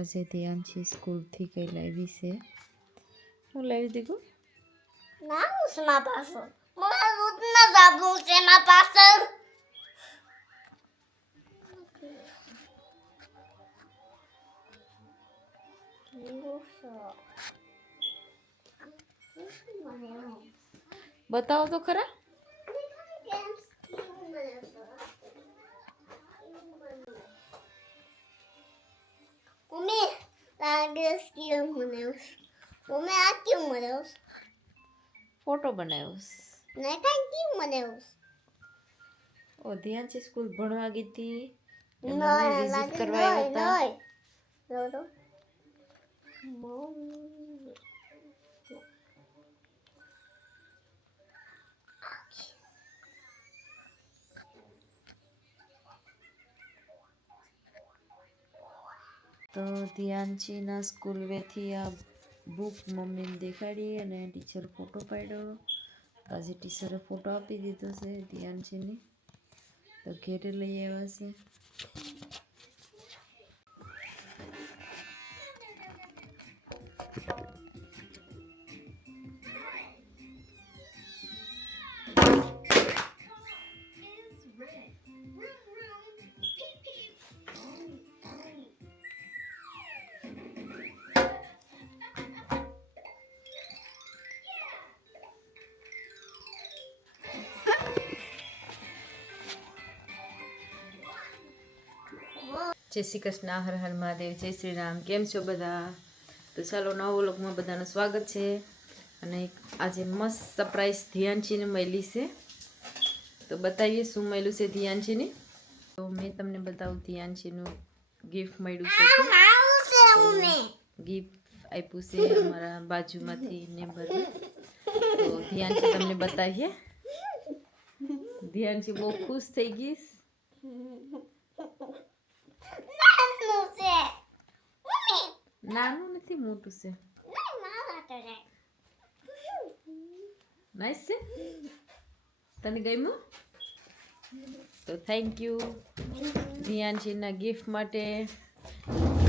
આજે ધ્યાનથી સ્કૂલથી કઈ લાવી છે. હું લાવી દીધું ના ઉસમાં પાસો મને દૂધના સાબુ છે માં પાછળ બતાવો તો ખરા. મમ્મી લાગેસ કેમ બનાવ્યું મમ્મી આ કેમ બનાવ્યું ફોટો બનાવ્યો ને કાઈ કેમ બનાવ્યું ઓ ધ્યાનથી સ્કૂલ ભણવા ગઈ હતી ના વિઝિટ લાગે કરવા આવ્યા હતા. લો તો ધ્યાનચીના સ્કૂલ વેથી આ બુક મમ્મીને દેખાડી અને ટીચર ફોટો પાડ્યો. આજે ટીચરે ફોટો આપી દીધો છે ધ્યાનચીને, તો ઘેરે લઈ આવ્યા છે. જય શ્રી કૃષ્ણ, હર હર મહાદેવ, જય શ્રી રામ. કેમ છો બધા? તો ચાલો નવા વ્લોગમાં બધાનું સ્વાગત છે. અને આજે મસ્ત સરપ્રાઈઝ ધ્યાનચીને મળી છે, તો બતાવીએ શું મળ્યું છે ધ્યાનચીને. તો મેં તમને બતાવું ધ્યાનચીનું ગિફ્ટ મળ્યું છે. ગિફ્ટ આપ્યું છે અમારા બાજુમાંથી નેબર. તો ધ્યાનચી તમને બતાવીએ. ધ્યાનચી બહુ ખુશ થઈ ગઈ. નાનું નથી, મોટું છે. નાઈસ છે. તને ગમ્યું? તો થેન્ક યુ ધ્યાનચીના ગિફ્ટ માટે,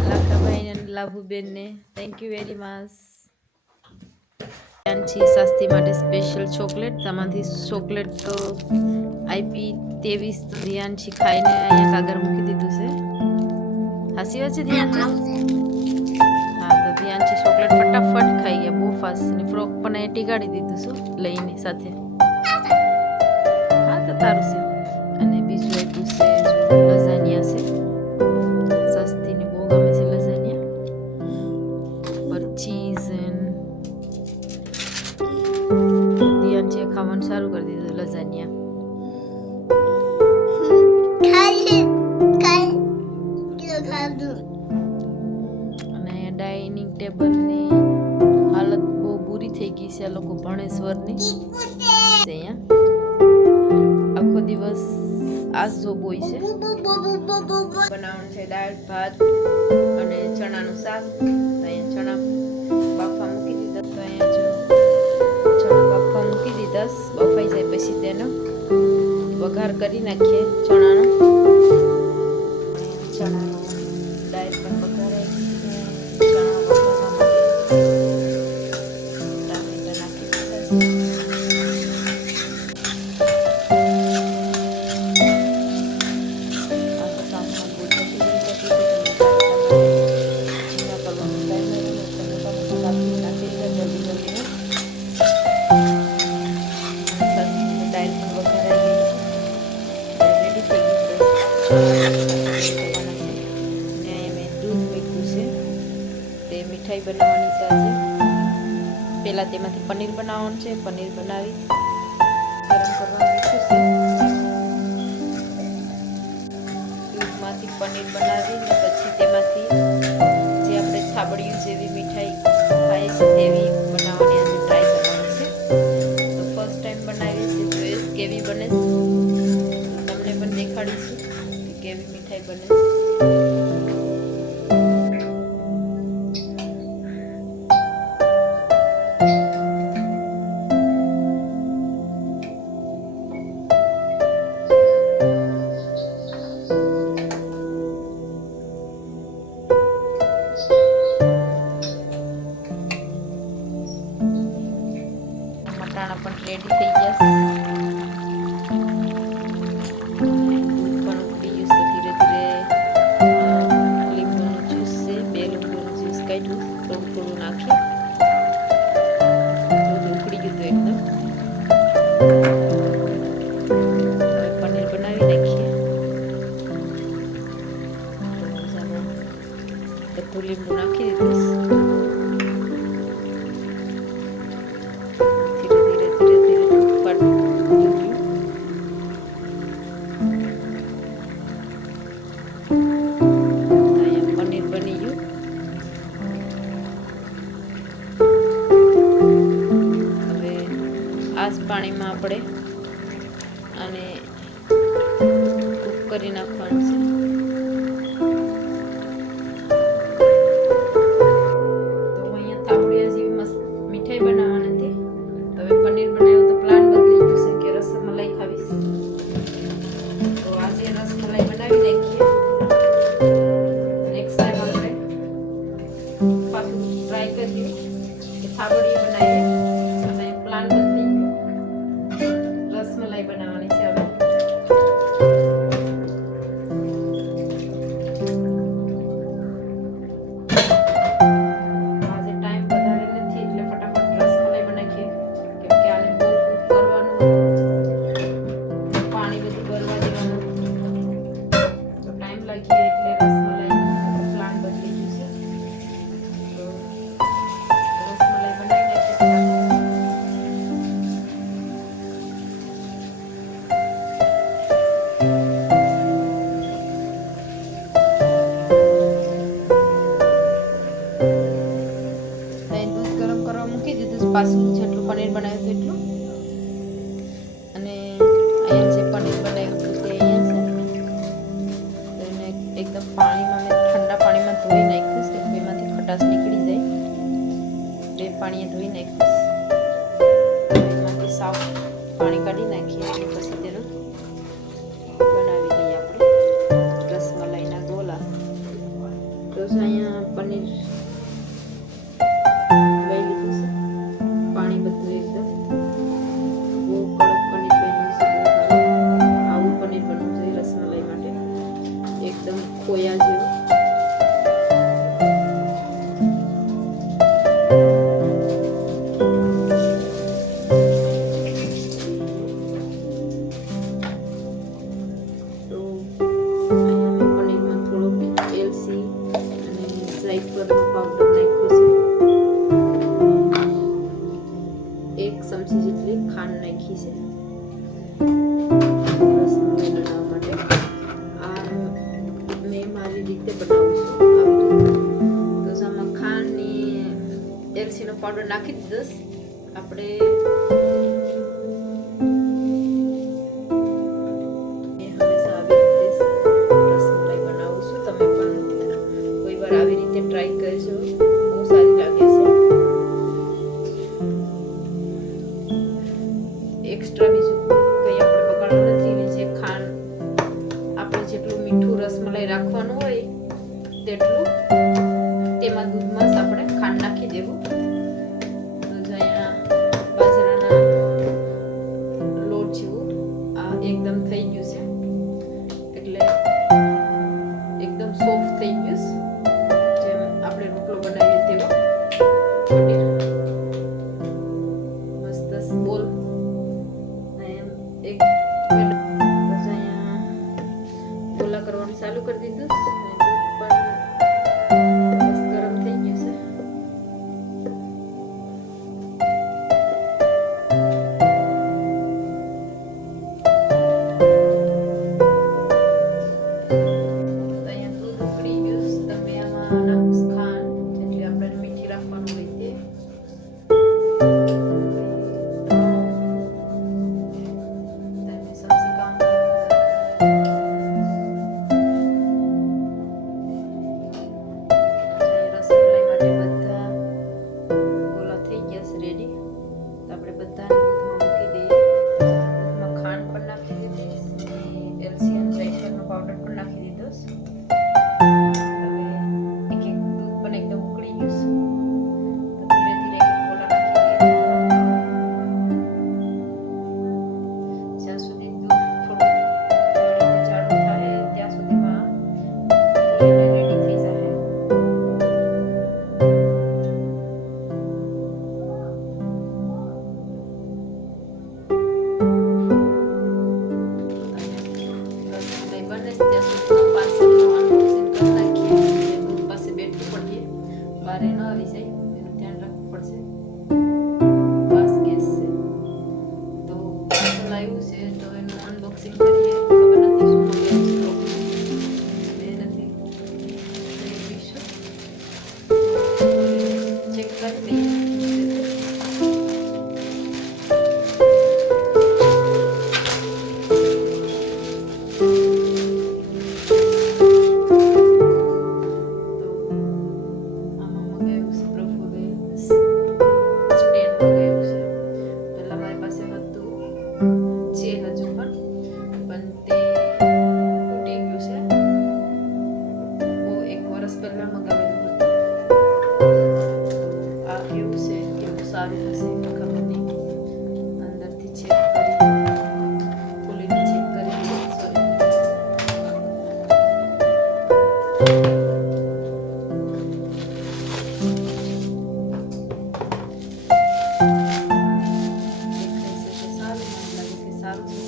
લાખાભાઈ અને લાભુબેનને થેન્ક યુ વેરી મચ. ધ્યાનચી શાસ્તી માટે સ્પેશિયલ ચોકલેટ, તમારી ચોકલેટ તો આપી તેવી ધ્યાનચી ખાઈને અહીંયા કાગળ મૂકી દીધું છે. હાસી વાત છે ધ્યાનચી? હા, તો ધ્યાનચી ચોકલેટ ફટાફટ ખાઈ ગયા, બહુ ફાસ્ટ. અને ફ્રોક પણ અહીંયા ટીગાડી દીધું છું લઈને સાથે. હા, તો તારું છે. અને બીજું આપ્યું છે લઝાનિયા છે. સસ્તીને બહુ ગમે છે લઝાનિયા પર ચીઝ. ધ્યાનચીએ ખાવાનું સારું કરી દીધું લઝાનિયા. અને ડાઇનિંગ ટેબલની હાલત બહુ બુરી થઈ ગઈ છે આ લોકો ભણેશ્વરની. અહીંયા આખો દિવસ આજ જોબ હોય છે. બનાવવાનું છે દાળ ભાત અને ચણાનું શાક. અહીંયા ચણા બાફા મૂકી દીધા. તો અહીંયા જો ચણા બાફા મૂકી દીધા, બફાઈ જાય પછી તેનો વઘાર કરી નાખીએ ચણાનો. ચણાનો દાળ પણ વઘારાઈ ગઈ છે. ચણા વઘારવા માટે ટામેટા નાખી દીધા છે. મીઠાઈ બનાવવાની છે આજે. પહેલાં તેમાંથી પનીર બનાવવાનું છે. પનીર બનાવી ગરમ કરવા મૂક્યું છે. દૂધમાંથી પનીર બનાવી ને પછી તેમાંથી જે આપણે થાબડિયું જેવી મીઠાઈ ખાઈએ છે તેવી બનાવવાની આજે ટ્રાય કરવાની છે. તો ફર્સ્ટ ટાઈમ બનાવી છે, જોઈશ કેવી બને. તમને પણ દેખાડીશું કે કેવી મીઠાઈ બને. અડધું લીંબુ નાખી દીધું. ધીરે ધીરે ધીરે ધીરે દૂધ અહીંયા પનીર બની ગયું. હવે આજ પાણીમાં આપણે આને કૂક કરી નાખવાનું છે. તો અહીંયા તાવડિયા જેવી મસ્ત મીઠાઈ બનાવવાની હતી. હવે પનીર બનાવ્યું તો પ્લાન બદલી ગયું છે કે રસમલાઈ ખાવીશ. તો આજે રસમલાઈ બનાવી નાખીએ. નેક્સ્ટ ટાઈમ આપણે પાછું ટ્રાય કરીએ કે થાબડી બનાવીએ. હવે પ્લાન બદલી ગયો. રસમલાઈ બનાવવાની છે હવે. આજે ટાઈમ વધારે નથી એટલે ફટાફટ રસમલાઈ બનાવીએ. કેમ કે આને બહુ કૂક કરવાનું, પાણી બધું ભરવા દેવાનું, તો ટાઈમ લાગી એટલે રસમલાઈ પ્લાન બદલી ગયું છે. તો રસમલાઈ બનાવી નાખીએ ફટાફટ. દૂધ ગરમ કરવા મૂકી દીધું પાછું, જેટલું પનીર બનાવ્યું હતું એટલું. અને અહીંયા જે પનીર બનાવ્યું હતું તે અહીંયા છે. તો એને એકદમ પાણીમાં મેં ઠંડા પાણીમાં ધોઈ નાખ્યું છે. એમાંથી ખટાશ નીકળી જાય. બે પાણીએ ધોઈ નાખ્યું. એમાંથી સાફ પાણી કાઢી નાખીએ અને પછી તેનું બનાવી લઈએ આપણે રસમલાઈના ગોલા. તો અહીંયા પનીર લઈ લીધું છે. પાણી બધું એકદમ બહુ કડક પનીર બન્યું છે. બહુ સારું આવું પનીર બનવું જોઈએ રસમલાઈ માટે, એકદમ ખોયા જેવું. તો અહીંયા મેં પનીરમાં થોડોક એલચી અને જાયફળનો પાવડર નાખ્યો છે. 1 ચમચી જેટલી ખાંડ નાખી છે રસમલાઈ બનાવવા માટે. આ મેં મારી રીતે બનાવું છું આવી રીતે. તો આમાં ખાંડની એલચીનો પાવડર નાખી દીધો. આપણે હંમેશા આવી રીતે રસમલાઈ બનાવું છું. તમે પણ કોઈ વાર આવી રીતે ટ્રાય કરજો, બહુ સારી લાગે છે. એક્સ્ટ્રા બીજું કંઈ આપણે બગાડવું નથી. જે ખાંડ આપણે જેટલું મીઠું રસમલાઈ રાખવાનું હોય તેટલું તેમાં દૂધમાં આપણે ખાંડ નાખી દેવું. તો જો અહીંયા બાજરાના લોટ જેવું આ એકદમ થઈ ગયું છે, એટલે એકદમ સોફ્ટ થઈ ગયું છે. જેમ આપણે રોટલો બનાવીએ તેવો પનીર મસ્ત બોલ. એક બસ અહીંયા ગોલા કરવાનું ચાલુ કરી દીધું. દૂધ પણ મસ્ત ગરમ થઈ ગયું છે. અહીંયા દૂધ ઉકળી ગયું. તમે આમાં નાખો ખાંડ, જેટલી આપણે મીઠી રાખવાનું હોય તે. તમે સબ્જી કામ દેખાય છે કે સારું, મને લાગે કે સારું છે.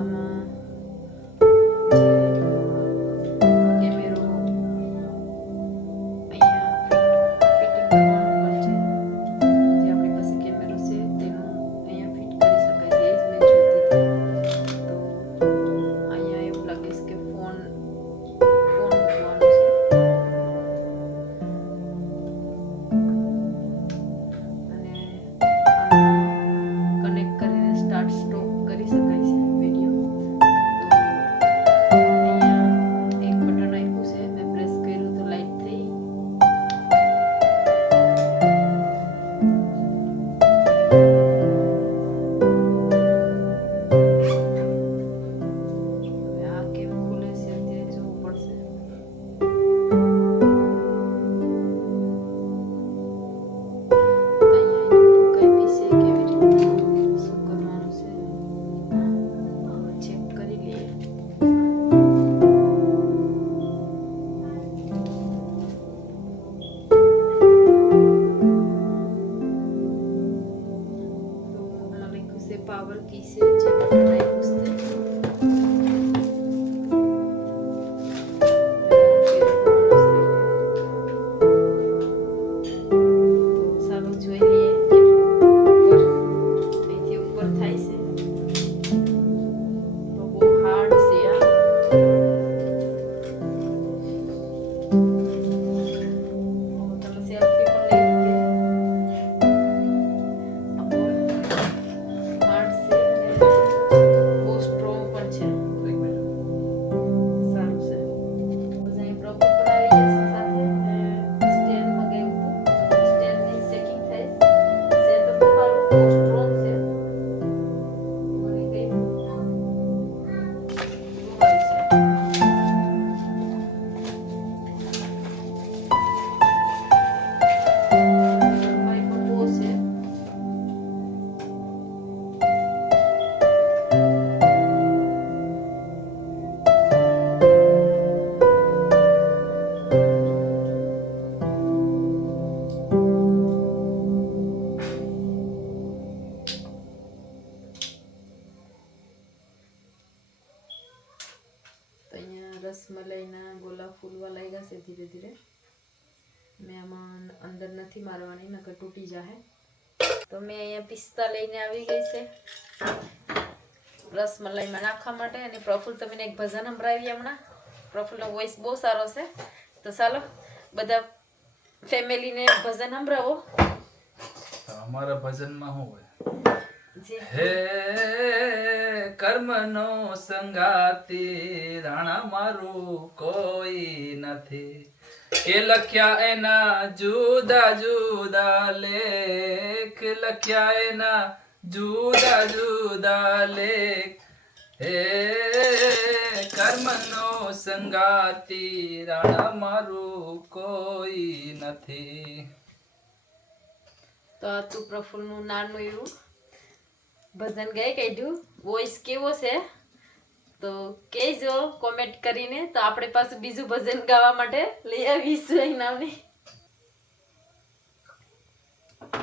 આમાં જે કેમેરો અહીંયા ફિટિંગ કરવાનું પણ છે. જે આપણી પાસે કેમેરો છે તેનું અહીંયા ફિટ કરી શકાય છે. એ જ મેં જોતી હતી. તો અહીંયા એવું લાગે છે કે ફોન મૂકવાનું છે. અને આમાં કનેક્ટ કરીને સ્ટાર્ટ સ્ટોપ કરી શકાય છે વિડીયો. તો અહીંયા એક બટન આપ્યું છે, મેં પ્રેસ કર્યું તો લાઈટ થઈ. હવે આ કેમ ખુલે છે તે જોવું પડશે. અહીંયા એનું કાપી છે, કેવી રીતે શું કરવાનું છે ચેક કરી લઈએ. તો આમાં લખ્યું છે પાવર કી છે, જે બટન આપ્યું છે તે. તો ચાલો જોઈ લઈએ કે ઉપર અહીંથી ઉપર થાય છે. તો બહુ હાર્ડ છે આ. તમે સેલ્ફી પણ લઈ લે. આ બહુ હાર્ડ છે અને બહુ સ્ટ્રોંગ પણ છે. સારું છે. પછી અહીં પ્રોપર પણ આવી જશે સાથે. સ્ટેન્ડ મગાવ્યું હતું. સ્ટેન્ડની શેકિંગ થાય છે તો બહુ સારું, બહુ સ્ટ્રોંગ છે. મને કઈ બહુ સારું છે. લંબાઈ પણ બહુ છે. તો અહીંયા રસમલાઈના ગોલા ફૂલવા લાગ્યા છે ધીરે ધીરે. મેં આમાં અંદર નથી મારવાની, નકર તૂટી જાહે. તો મેં અહીંયા પિસ્તા લઈને આવી ગઈ છે રસમલાઈમાં નાખવા માટે. અને પ્રફુલ તમને એક ભજન સંભળાવી હમણાં. પ્રફુલનો વોઇસ બહુ સારો છે. તો ચાલો બધા ફેમિલીને ભજન સંભળાવો. અમારા ભજનમાં શું હોય? જે હે કર્મનો સંગાતી રાણા મારું કોઈ નથી, કે લખ્યા એના જુદા જુદા લેખ, લખ્યા એના જુદા જુદા લેખ. હે કર્મનો સંગાતી રાણા મારું કોઈ નથી. તો આ તું પ્રફુલનું નાનું એવું ભજન ગાઈ કાઢ્યું. વોઇસ કેવો છે તો કહેજો કોમેન્ટ કરીને. તો આપણે પાછું બીજું ભજન ગાવા માટે લઈ આવીશું એનાની.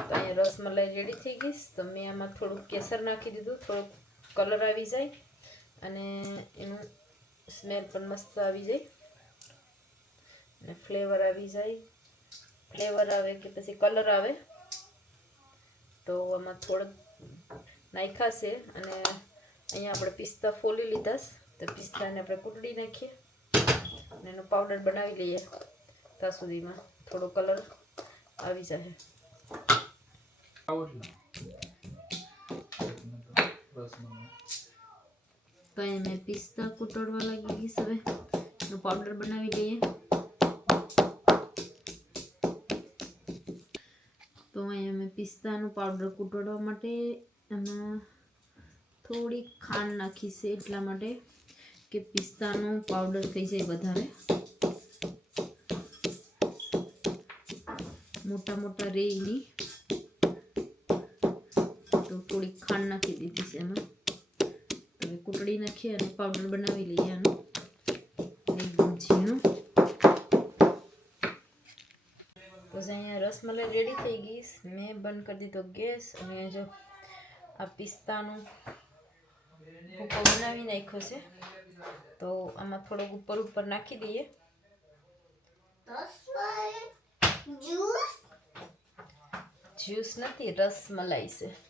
તો અહીંયા રસમલાઈ રેડી થઈ ગઈ. તો મેં આમાં થોડુંક કેસર નાખી દીધું, થોડોક કલર આવી જાય અને એનું સ્મેલ પણ મસ્ત આવી જાય અને ફ્લેવર આવી જાય. ફ્લેવર આવે કે પછી કલર આવે. તો આમાં થોડોક નાખ્યા છે અને અહીંયા આપણે પિસ્તા ફોલી લીધા છે. તો પિસ્તાને આપણે કૂટડી નાખીએ અને એનો પાવડર બનાવી લઈએ. ત્યાં સુધીમાં થોડો કલર આવી જાય. તો અહીંયા મેં પિસ્તા કૂટડવા લાગી ગઈ હવે એનો પાવડર બનાવી લઈએ. તો અહીંયા મેં પિસ્તાનો પાવડર કૂટડવા માટે એમાં થોડી ખાંડ નાખી છે એટલા માટે કે પિસ્તાનો પાવડર થઈ જાય વધારે મોટા મોટા રેયની તો થોડી ખાંડ નાખી દીધી છે એમાં હવે કૂટડી નાખીએ અને પાવડર બનાવી લઈએ આનો એકદમ ઝીણું તો અહીંયા રસમલાઈ રેડી થઈ ગઈ મેં બંધ કરી દીધો ગેસ અને જો આ પિસ્તાનું ભૂકો બનાવી નાખ્યો છે તો આમાં થોડોક ઉપર નાખી દઈએ જ્યુસ નથી રસમલાઈ છે